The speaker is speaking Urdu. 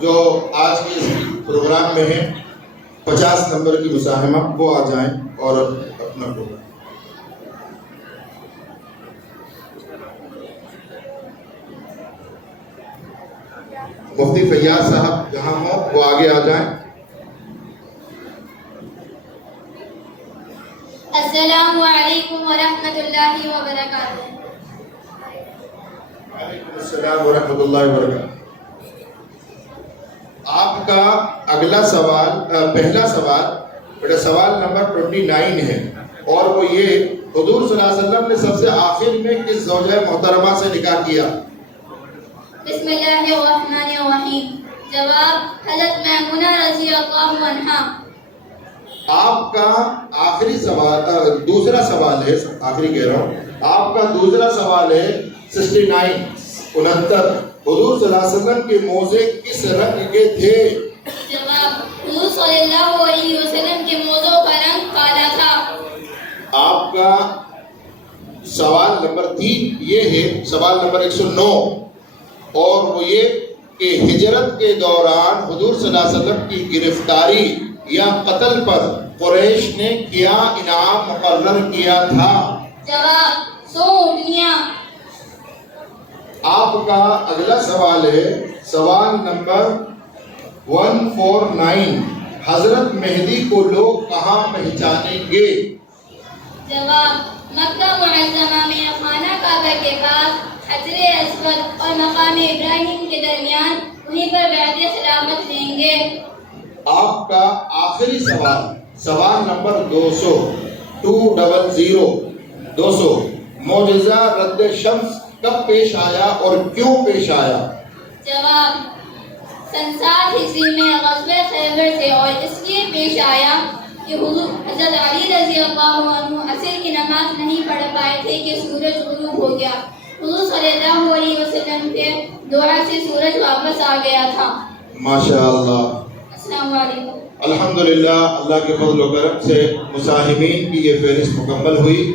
جو آج کے اس پروگرام میں ہیں 50 نمبر کی مساہمہ وہ آ جائیں اور اپنا پروگرام. مفتی فیاض صاحب جہاں ہوں وہ آگے آ جائیں. السلام علیکم ورحمۃ اللہ وبرکاتہ. وعلیکم السلام ورحمۃ اللہ وبرکاتہ. آپ کا اگلا سوال پہلا سوال بیٹا سوال نمبر 29 ہے اور وہ یہ حضور صلی اللہ علیہ وسلم نے سب سے آخر میں کس زوجہ محترمہ سے نکاح کیا؟ بسم اللہ الرحمن الرحیم. جواب حضرت میمونہ رضی اللہ عنہا. آپ کا آخری سوال دوسرا سوال ہے، آخری کہہ رہا ہوں، آپ کا دوسرا سوال ہے 69 حضور صلی اللہ علیہ وسلم کے موزے کس رنگ کے تھے؟ جواب حضور صلی اللہ علیہ وسلم کے موزوں کا رنگ کالا تھا. آپ کا سوال نمبر 3 یہ ہے، سوال نمبر 109 اور وہ یہ کہ ہجرت کے دوران حضور صلی اللہ علیہ وسلم کی گرفتاری یا قتل پر قریش نے کیا انعام مقرر کیا تھا؟ جواب 100 اونٹنیاں. آپ کا اگلا سوال ہے سوال نمبر 149 حضرت مہدی کو لوگ کہاں پہچانیں گے؟ جواب مکہ معظمہ میں خانہ کعبہ کے پاس حجر اسود اور مقام ابراہیم کے درمیان وہیں پر بیعت خلافت لیں گے. آپ کا آخری سوال نمبر 200 معجزہ رد شمس کب پیش آیا اور کیوں پیش آیا؟ جواب سن 7 ہجری میں غزوہ خیبر سے اور اس لیے پیش آیا کہ حضرت علی رضی اللہ عنہ عصر کی نماز نہیں پڑھ پائے تھے کہ سورج غروب ہو گیا. حضور صلی اللہ علیہ وسلم کے دعا سے سورج واپس آ گیا تھا. ماشاء اللہ. السلام علیکم. الحمدللہ اللہ کے فضل و کرم سے مساہمین کی یہ فہرست مکمل ہوئی.